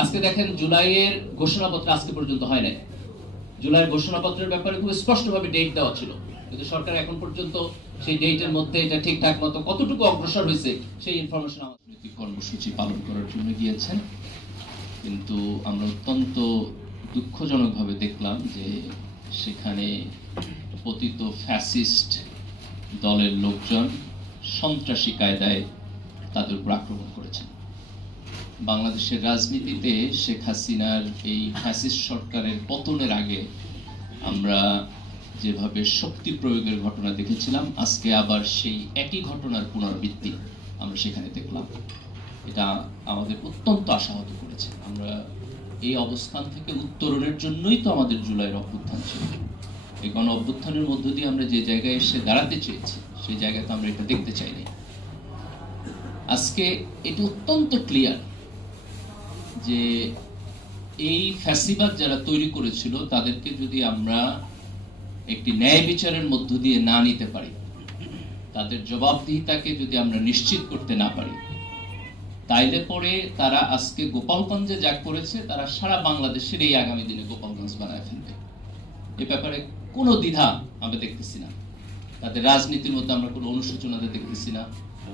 আজকে দেখেন জুলাইয়ের ঘোষণাপত্র আজকে পর্যন্ত হয় নাই। জুলাইয়ের ঘোষণাপত্রের ব্যাপারে খুব স্পষ্টভাবে ডেট দেওয়া ছিল। কিন্তু সরকার এখন পর্যন্ত সেই ডেটের মধ্যে এটা ঠিকঠাক মতো কতটুকু অগ্রসর হয়েছে, সেই ইনফরমেশন আমাদের কর্মসূচি পালন করার জন্য গিয়েছেন কিন্তু আমরা অত্যন্ত দুঃখজনকভাবে দেখলাম যে সেখানে পতিত ফ্যাসিস্ট দলের লোকজন সন্ত্রাসী কায়দায় তাদের উপর আক্রমণ করেছেন। বাংলাদেশের রাজনীতিতে শেখ হাসিনার এই ফ্যাসিস্ট সরকারের পতনের আগে আমরা যেভাবে শক্তি প্রয়োগের ঘটনা দেখেছিলাম, আজকে আবার সেই একই ঘটনার পুনরাবৃত্তি আমরা সেখানে দেখলাম। এটা আমাদের অত্যন্ত আশাহত করেছে। আমরা এই অবস্থান থেকে উত্তরণের জন্যই তো আমাদের জুলাইয়ের অভ্যুত্থান ছিল। এই গণ অভ্যুত্থানের মধ্য দিয়ে আমরা যে জায়গায় এসে দাঁড়াতে চেয়েছি, সেই জায়গায় তো আমরা এটা দেখতে চাইনি। আজকে এটি অত্যন্ত ক্লিয়ার যে এই ফ্যাসিবাদ যারা তৈরি করেছিল, তাদেরকে যদি আমরা একটি ন্যায় বিচারের মধ্য দিয়ে না নিতে পারি, তাদের জবাবদিহিতাকে যদি আমরা নিশ্চিত করতে না পারি, তাইলে পরে তারা আজকে গোপালগঞ্জে যা করেছে, তারা সারা বাংলাদেশের এই আগামী দিনে গোপালগঞ্জ বানায় ফেলবে। এ ব্যাপারে কোনো দ্বিধা আমরা দেখতেছি না। তাদের রাজনীতির মধ্যে আমরা কোনো অনুশোচনাতে দেখতেছি না।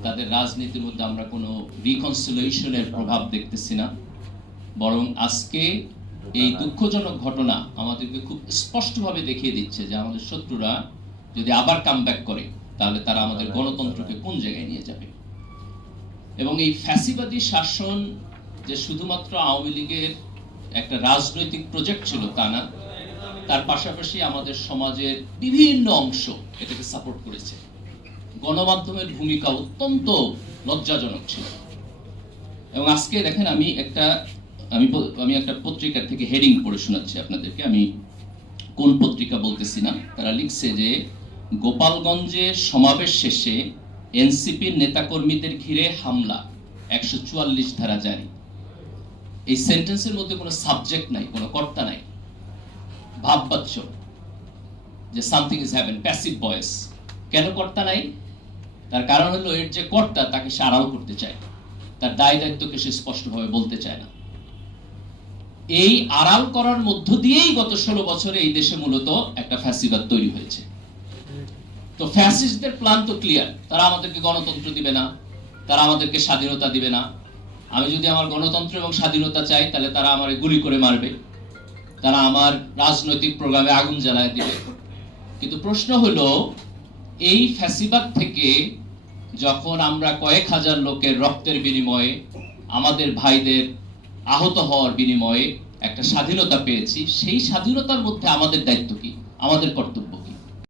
তাদের রাজনীতির মধ্যে আমরা কোনো রিকনসিলেশনের প্রভাব দেখতেছি না। বরং আজকে এই দুঃখজনক ঘটনা আমাদেরকে খুব স্পষ্টভাবে দেখিয়ে দিচ্ছে যে আমাদের শত্রুরা যদি আবার কাম করে, তাহলে তারা আমাদের গণতন্ত্রকে কোন জায়গায় নিয়ে যাবে? এবং এই ফ্যাসিবাদী শাসন যে শুধুমাত্র আওয়ামী লীগের একটা রাজনৈতিক প্রজেক্ট ছিল তা না, তার পাশাপাশি আমাদের সমাজের বিভিন্ন অংশ এটাকে সাপোর্ট করেছে। গণমাধ্যমের ভূমিকা অত্যন্ত লজ্জাজনক ছিল। এবং আজকে দেখেন আমি একটা আমি আমি একটা পত্রিকার থেকে হেডিং পড়ে শোনাচ্ছি আপনাদেরকে। আমি কোন পত্রিকা বলতেছি না। তারা লিখছে যে, গোপালগঞ্জে সমাবেশ শেষে এনসিপির নেতাকর্মীদের ঘিরে হামলা, একশো চুয়াল্লিশ ধারা জারি। এই সেন্টেন্সের মধ্যে কোনো সাবজেক্ট নাই, কোনো কর্তা নাই। ভাববাচ্য যে something is happen, passive voice. কেন কর্তা নাই? তার কারণ হলো এর যে কর্তা, তাকে সে আড়াল করতে চায় তার দায় দায়িত্বকে সে স্পষ্টভাবে বলতে চায় না। এই আড়াল করার মধ্য দিয়েই গত ষোলো বছরে এই দেশে মূলত একটা ফ্যাসিবাদ তৈরি হয়েছে। তো ফ্যাসিস্টদের প্ল্যান তো ক্লিয়ার তারা আমাদেরকে গণতন্ত্র দিবে না। তারা আমাদেরকে স্বাধীনতা দিবে না। আমি যদি আমার গণতন্ত্র এবং স্বাধীনতা চাই, তাহলে তারা আমার গুলি করে মারবে। তারা আমার রাজনৈতিক প্রোগ্রামে আগুন জ্বালায় দিবে। কিন্তু প্রশ্ন হলো, এই ফ্যাসিবাদ থেকে যখন আমরা কয়েক হাজার লোকের রক্তের বিনিময়ে আমাদের ভাইদের আহত হওয়ার বিনিময়ে একটা স্বাধীনতা পেয়েছি সেই স্বাধীনতার মধ্যে আমাদের দায়িত্ব কি? আমাদের কর্তব্য